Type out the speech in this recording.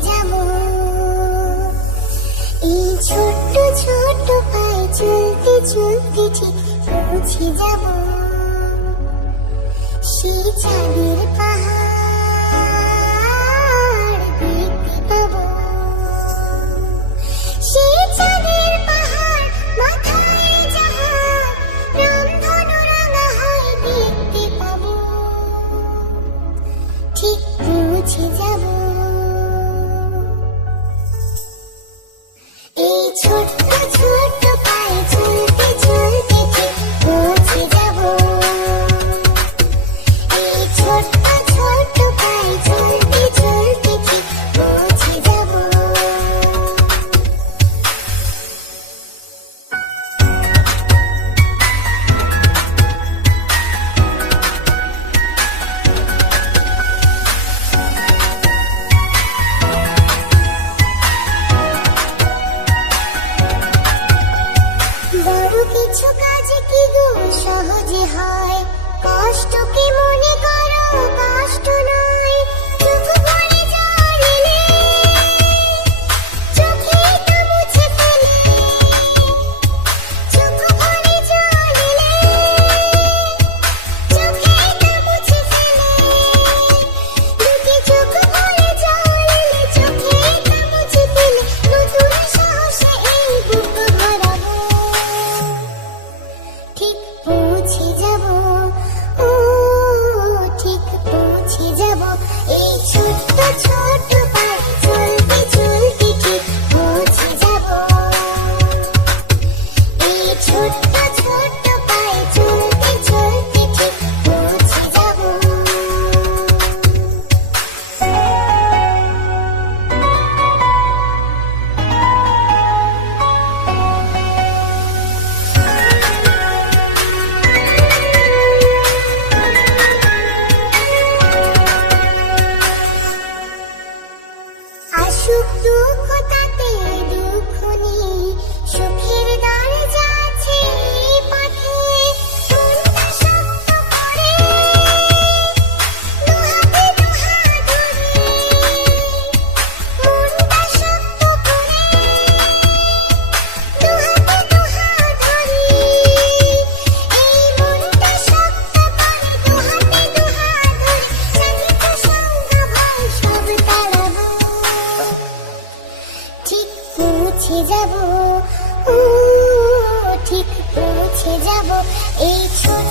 যাব এই ছোট্ট ছোট্ট পায়ে চলতে চলতে ঠিক পৌঁছে যাব সেই চাঁদের পাহাড় দেখতে পাবো সেই চাঁদের পাহাড় মাথায় জাহাজ রামধনু রাঙা হয় দেখতে পাবো ঠিক পৌঁছে যাব এই ছোট্ট ছোট্ট পায়ে চলতে চলতে ঠিক পৌঁছে যাব এই ছোট্ট ছোট্ট পায়ে চলতে চলতে ঠিক পৌঁছে যাব বড় কিছু কাজ কি গো সহজে হয় কষ্ট কি মনে করো কষ্ট নয় চোখ ভরে জল এলে চোখেটা মুছে ফেলে চোখ ভরে জল এলে চোখেটা মুছে ফেলে দুটি চোখ ভরে জল এলে চোখেটা মুছে ফেলে নতুন সাহসে এই বুক ভরাবো ঠিক পৌঁছে যাব ও ঠিক পৌঁছে যাব এই ছোট্ট ছোট্ট পায়ে চলতে চলতে ঠিক পৌঁছে যাব এই ছোট্ট ছোট্ট পায়ে চলতে চলতে ঠিক পৌঁছে যাব আসুক দুঃখ তাতে দুঃখ নেই সুখের দরজা আছে এই পথে মনটা শক্ত করে দুহাতে দুহাত ধরে মনটা শক্ত করে দুহাতে দুহাত ধরে এই মনটা শক্ত করে দুহাতে দুহাত ধরে শান্তি সংজ্ঞা ভয় সব তাড়াবো ঠিক পৌঁছে যাব ও ঠিক পৌঁছে যাব এই ছোট